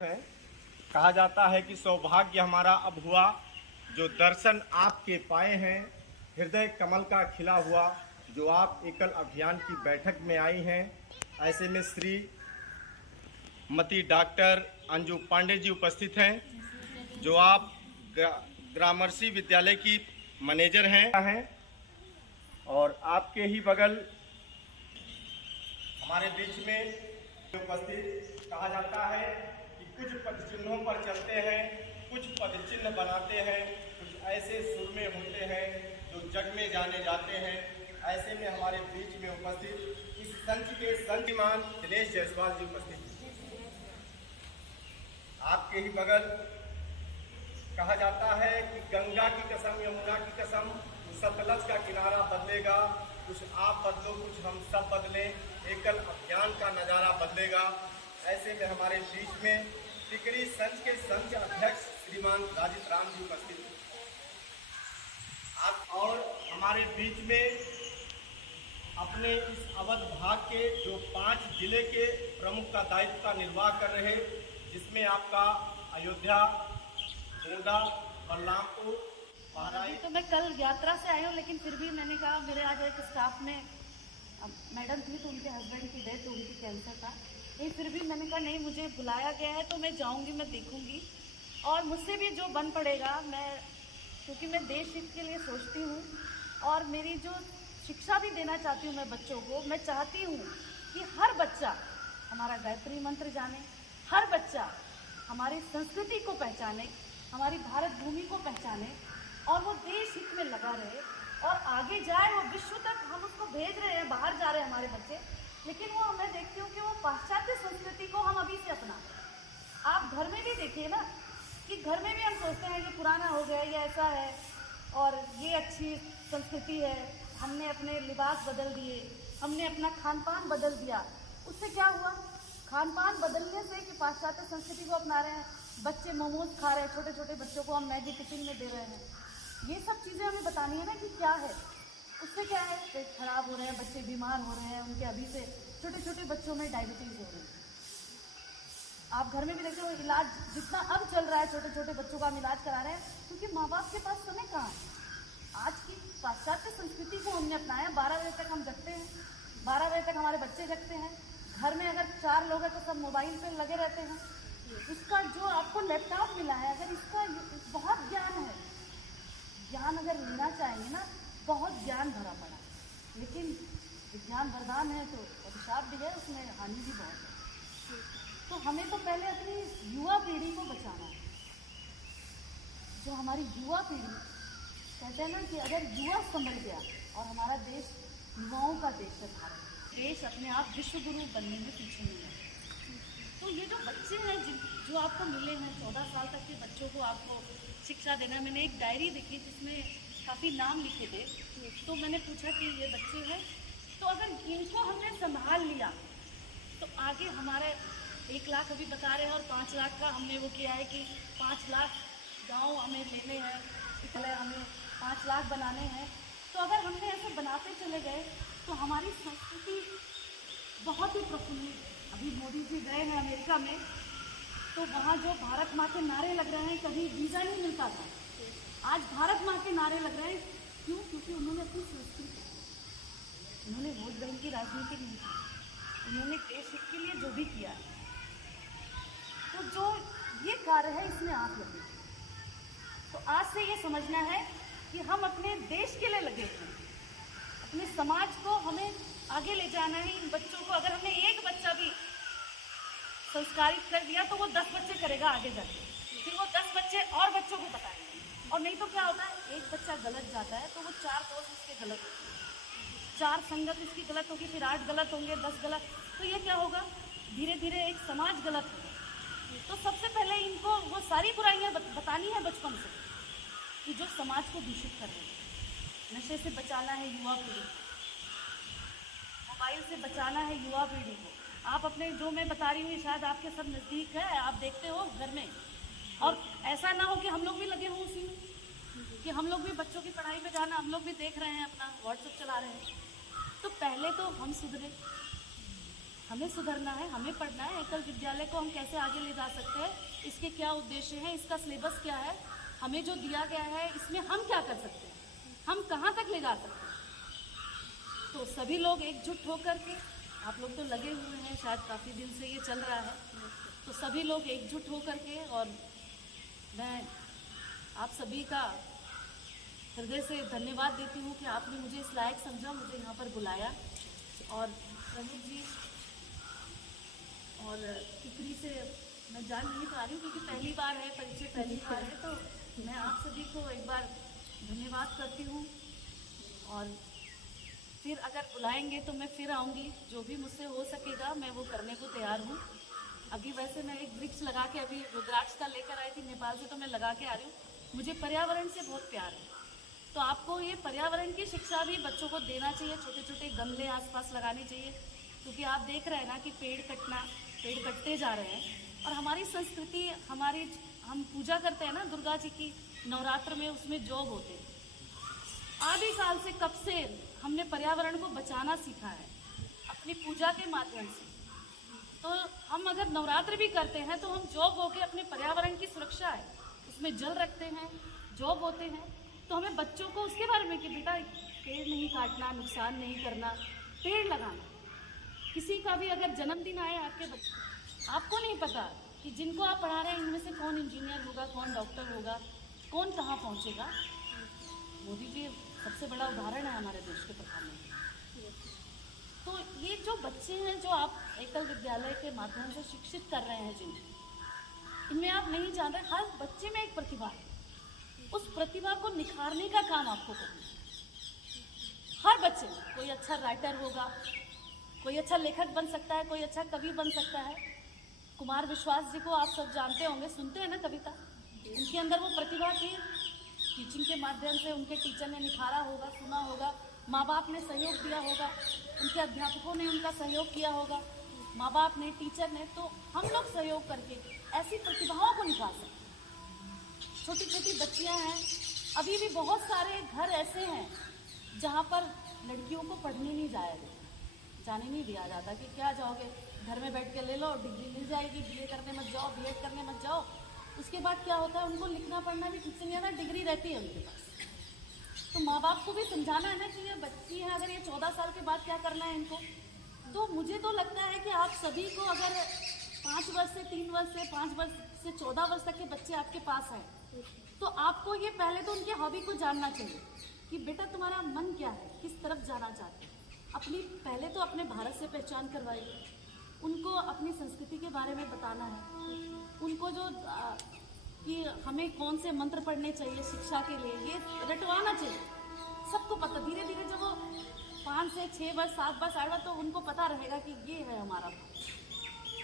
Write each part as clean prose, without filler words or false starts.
है। कहा जाता है कि सौभाग्य हमारा अब हुआ जो दर्शन आपके पाए हैं, हृदय कमल का खिला हुआ जो आप एकल अभियान की बैठक में आई हैं। ऐसे में श्री मती डॉक्टर अंजू पांडे जी उपस्थित हैं जो आप ग्रामर्सी विद्यालय की मैनेजर हैं और आपके ही बगल हमारे बीच में उपस्थित कहा जाता है कि कुछ पदचिन्हों पर चलते हैं, कुछ पदचिन्ह बनाते हैं, कुछ ऐसे सुरमे होते हैं जो जग में जाने जाते हैं। ऐसे में हमारे बीच में उपस्थित इस संच के संतिमान दिनेश जायसवाल जी उपस्थित। आपके ही बगल कहा जाता है कि गंगा की कसम, यमुना की कसम, सतलज का किनारा बदलेगा, कुछ आप बदलो कुछ हम सब बदले, एकल अभियान का नज़ारा बदलेगा। ऐसे में हमारे बीच में टिकरी संघ के संघ अध्यक्ष श्रीमान राजित राम जी उपस्थित आप और हमारे बीच में अपने इस अवध भाग के जो 5 जिले के प्रमुख का दायित्व का निर्वाह कर रहे, जिसमें आपका अयोध्या, गोंडा, बलरामपुर, तो मैं कल यात्रा से आई हूँ, लेकिन फिर भी मैंने कहा मेरे आज एक स्टाफ में मैडम थी तो उनके हस्बैंड की डेथ हो गई थी, कैंसर था। लेकिन फिर भी मैंने कहा नहीं, मुझे बुलाया गया है तो मैं जाऊँगी, मैं देखूँगी और मुझसे भी जो बन पड़ेगा मैं, क्योंकि मैं देश हित के लिए सोचती हूँ और मेरी जो शिक्षा भी देना चाहती हूँ मैं बच्चों को। मैं चाहती हूँ कि हर बच्चा हमारा गायत्री मंत्र जाने, हर बच्चा हमारी संस्कृति को पहचाने, हमारी भारत भूमि को पहचाने और वो देश हित में लगा रहे और आगे जाए। वो विश्व तक हम उसको भेज रहे हैं, बाहर जा रहे हैं हमारे बच्चे, लेकिन वो मैं देखती हूँ कि वो पाश्चात्य संस्कृति को हम अभी से अपना। आप घर में भी देखिए ना कि घर में भी हम सोचते हैं कि पुराना हो गया, ये ऐसा है और ये अच्छी संस्कृति है, हमने अपने लिबास बदल दिए, हमने अपना खान पान बदल दिया। उससे क्या हुआ? खान पान बदलने से कि पाश्चात्य संस्कृति को अपना रहे हैं, बच्चे मोमोज खा रहे हैं, छोटे छोटे बच्चों को हम मैगी टिफिन में दे रहे हैं। ये सब चीज़ें हमें बतानी है ना कि क्या है, उससे क्या है, पेट खराब हो रहे हैं, बच्चे बीमार हो रहे हैं, उनके अभी से छोटे छोटे बच्चों में डायबिटीज़ हो रही है। आप घर में भी देखते हो, इलाज जितना अब चल रहा है छोटे छोटे बच्चों का हम इलाज करा रहे हैं, क्योंकि माँ बाप के पास समय कहाँ है। आज की पाश्चात्य संस्कृति को हमने अपनाया। 12 बजे तक हम जगते हैं, 12 बजे तक हमारे बच्चे जगते हैं। घर में अगर 4 लोग हैं तो सब मोबाइल पे लगे रहते हैं। इसका जो आपको लैपटॉप मिला है, अगर इसका बहुत ज्ञान है, ज्ञान अगर लेना चाहेंगे ना, बहुत ज्ञान भरा पड़ा, लेकिन विज्ञान वरदान है तो अभिशाप भी है, उसमें हानि भी बहुत है। तो हमें तो पहले अपनी युवा पीढ़ी को बचाना है। जो हमारी युवा पीढ़ी, कहते हैं ना कि अगर युवा संभल गया, और हमारा देश युवाओं का देश है भारत, देश अपने आप विश्व गुरु बनने में पीछे नहीं है। तो ये जो बच्चे हैं जो आपको मिले हैं, 14 साल तक के बच्चों को आपको शिक्षा देना। मैंने एक डायरी देखी जिसमें काफ़ी नाम लिखे थे, तो मैंने पूछा कि ये बच्चे हैं, तो अगर इनको हमने संभाल लिया तो आगे हमारे 1 लाख अभी बता रहे हैं और 5 लाख का हमने वो किया है कि 5 लाख गांव हमें लेने हैं, इसलिए हमें 5 लाख बनाने हैं। तो अगर हमने ऐसे बनाते चले गए तो हमारी संस्कृति बहुत ही प्रफुल्लित। अभी मोदी जी गए हैं अमेरिका में, तो वहाँ जो भारत माँ के नारे लग रहे हैं, कभी वीज़ा नहीं मिलता था, आज भारत माँ के नारे लग रहे हैं। क्यों? क्योंकि उन्होंने अपनी संस्कृति, उन्होंने वोट बैंक की राजनीति नहीं की, उन्होंने देश हित के लिए जो भी किया है, तो जो ये कार्य है इसमें आप लगे। तो आज से ये समझना है कि हम अपने देश के लिए लगे हैं, अपने समाज को हमें आगे ले जाना है। इन बच्चों को अगर हमने एक बच्चा भी संस्कारित कर दिया तो वो 10 बच्चे करेगा आगे जाके, फिर वो 10 बच्चे और बच्चों को बताएंगे। और नहीं तो क्या होता है, एक बच्चा गलत जाता है तो वो 4 दोस्त उसके गलत होते हैं, 4 संगत इसकी गलत होगी, फिर 8 गलत होंगे, 10 गलत, तो ये क्या होगा, धीरे धीरे एक समाज गलत होगा। तो सबसे पहले इनको वो सारी बुराइयाँ बतानी है बचपन से कि जो समाज को दूषित कर रहे हैं। नशे से बचाना है युवा पीढ़ी, मोबाइल से बचाना है युवा पीढ़ी को। आप अपने, जो मैं बता रही हूँ शायद आपके सब नज़दीक है, आप देखते हो घर में, और ऐसा ना हो कि हम लोग भी लगे हों उसी में, कि हम लोग भी बच्चों की पढ़ाई में जाना, हम लोग भी देख रहे हैं, अपना व्हाट्सएप चला रहे हैं। तो पहले तो हम सुधरे, हमें सुधरना है, हमें पढ़ना है। एकल विद्यालय को हम कैसे आगे ले जा सकते हैं, इसके क्या उद्देश्य हैं, इसका सिलेबस क्या है, हमें जो दिया गया है इसमें हम क्या कर सकते हैं, हम कहाँ तक ले जा सकते हैं। तो सभी लोग एकजुट होकर के, आप लोग तो लगे हुए हैं, शायद काफ़ी दिन से ये चल रहा है, तो सभी लोग एकजुट होकर के, और मैं आप सभी का हृदय से धन्यवाद देती हूँ कि आपने मुझे इस लायक समझा, मुझे यहाँ पर बुलाया। और प्रमुख जी और टिकरी से मैं जान नहीं पा रही हूँ क्योंकि पहली बार है, परिचय पहली बार है, तो मैं आप सभी को एक बार धन्यवाद करती हूँ। और फिर अगर बुलाएंगे तो मैं फिर आऊँगी, जो भी मुझसे हो सकेगा मैं वो करने को तैयार हूँ। अभी वैसे मैं एक वृक्ष लगा के, अभी रुद्राक्ष का लेकर आई थी नेपाल से, तो मैं लगा के आ रही हूँ। मुझे पर्यावरण से बहुत प्यार है, तो आपको ये पर्यावरण की शिक्षा भी बच्चों को देना चाहिए। छोटे छोटे गमले आसपास लगाने चाहिए, क्योंकि आप देख रहे हैं ना कि पेड़ कटते जा रहे हैं। और हमारी संस्कृति, हम पूजा करते हैं ना दुर्गा जी की नवरात्र में, उसमें जौब होते हैं। आदिकाल से, कब से हमने पर्यावरण को बचाना सीखा है अपनी पूजा के माध्यम से। तो हम अगर नवरात्र भी करते हैं तो हम जॉब होके अपने पर्यावरण की सुरक्षा है, उसमें जल रखते हैं, जॉब होते हैं। तो हमें बच्चों को उसके बारे में कि बेटा पेड़ नहीं काटना, नुकसान नहीं करना, पेड़ लगाना। किसी का भी अगर जन्मदिन आए आपके बच्चे, आपको नहीं पता कि जिनको आप पढ़ा रहे हैं इनमें से कौन इंजीनियर होगा, कौन डॉक्टर होगा, कौन कहाँ पहुँचेगा। मोदी जी सबसे बड़ा उदाहरण है हमारे देश के प्रधानमंत्री। तो ये जो बच्चे हैं, जो आप एकल विद्यालय के माध्यम से शिक्षित कर रहे हैं, इनमें आप नहीं जान रहे, हर बच्चे में एक प्रतिभा है। उस प्रतिभा को निखारने का काम आपको करना है। हर बच्चे में कोई अच्छा राइटर होगा, कोई अच्छा लेखक बन सकता है, कोई अच्छा कवि बन सकता है। कुमार विश्वास जी को आप सब जानते होंगे, सुनते हैं ना कविता, उनके अंदर वो प्रतिभा थी। टीचिंग के माध्यम से उनके टीचर ने निखारा होगा, सुना होगा, माँ बाप ने सहयोग दिया होगा, उनके अध्यापकों ने उनका सहयोग किया होगा, माँ बाप ने, टीचर ने। तो हम लोग सहयोग करके ऐसी प्रतिभाओं को निकाल सकते हैं। छोटी छोटी बच्चियाँ हैं, अभी भी बहुत सारे घर ऐसे हैं जहाँ पर लड़कियों को पढ़ने नहीं जाने नहीं दिया जाता कि क्या जाओगे, घर में बैठ के ले लो, डिग्री मिल जाएगी, बीए करने मत जाओ, बीएड करने मत जाओ। उसके बाद क्या होता है, उनको लिखना पढ़ना भी ठीक से नहीं आता, डिग्री रहती है उनके पास। तो माँ बाप को भी समझाना है ना कि ये बच्ची है, अगर ये 14 साल के बाद क्या करना है इनको। तो मुझे तो लगता है कि आप सभी को, अगर 5 वर्ष से 3 वर्ष से 5 वर्ष से 14 वर्ष तक के बच्चे आपके पास हैं, तो आपको ये पहले तो उनके हॉबी को जानना चाहिए कि बेटा तुम्हारा मन क्या है, किस तरफ जाना चाहते हैं। पहले तो अपने भारत से पहचान करवाइए, उनको अपनी संस्कृति के बारे में बताना है, उनको जो कि हमें कौन से मंत्र पढ़ने चाहिए शिक्षा के लिए, ये रटवाना चाहिए। सबको पता, धीरे धीरे जब वो 5 से 6 वर्ष 7 वर्ष 8 वर्ष, तो उनको पता रहेगा कि ये है हमारा।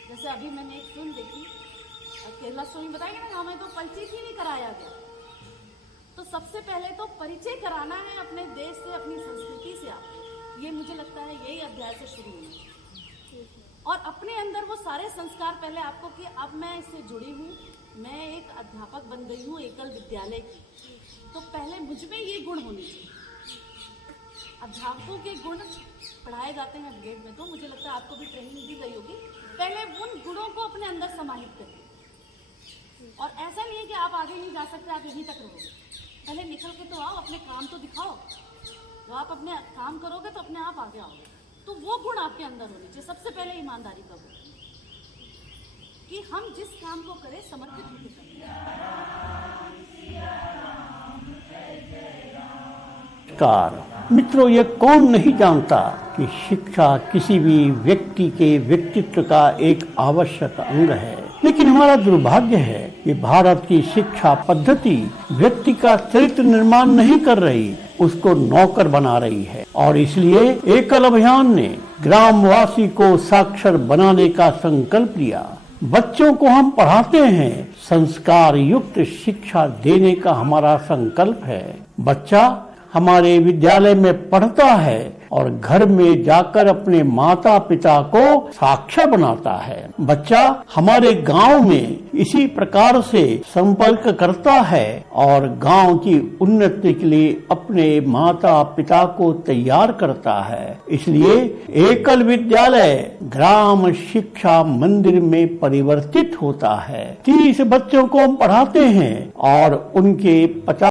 जैसे अभी मैंने एक फिल्म देखी, केरला स्टोरी बताएंगे ना, हमें तो परिचय ही नहीं कराया गया। तो सबसे पहले तो परिचय कराना है अपने देश से, अपनी संस्कृति से। आप ये, मुझे लगता है यही अध्याय से शुरू हुआ, और अपने अंदर वो सारे संस्कार पहले आपको कि अब मैं इससे जुड़ी हूँ, मैं एक अध्यापक बन गई हूँ एकल विद्यालय की, तो पहले मुझ में ये गुण होने चाहिए। अध्यापकों के गुण पढ़ाए जाते हैं बीएड में, तो मुझे लगता है आपको भी ट्रेनिंग दी गई होगी। पहले उन गुणों को अपने अंदर समाहित करें, और ऐसा नहीं है कि आप आगे नहीं जा सकते, आप यहीं तक रहोगे। पहले निकल के तो आओ, अपने काम तो दिखाओ। जो आप अपने काम करोगे तो अपने आप आगे आओगे। तो वो गुण आपके अंदर होने चाहिए। सबसे पहले ईमानदारी का गुण, कि हम जिस काम को करें समर्पित होकर करें। मित्रों, ये कौन नहीं जानता कि शिक्षा किसी भी व्यक्ति के व्यक्तित्व का एक आवश्यक अंग है, लेकिन हमारा दुर्भाग्य है कि भारत की शिक्षा पद्धति व्यक्ति का चरित्र निर्माण नहीं कर रही, उसको नौकर बना रही है। और इसलिए एकल अभियान ने ग्रामवासी को साक्षर बनाने का संकल्प लिया। बच्चों को हम पढ़ाते हैं, संस्कार युक्त शिक्षा देने का हमारा संकल्प है। बच्चा हमारे विद्यालय में पढ़ता है और घर में जाकर अपने माता पिता को साक्षर बनाता है। बच्चा हमारे गांव में इसी प्रकार से संपर्क करता है और गांव की उन्नति के लिए अपने माता पिता को तैयार करता है। इसलिए एकल विद्यालय ग्राम शिक्षा मंदिर में परिवर्तित होता है। 30 बच्चों को हम पढ़ाते हैं और उनके 50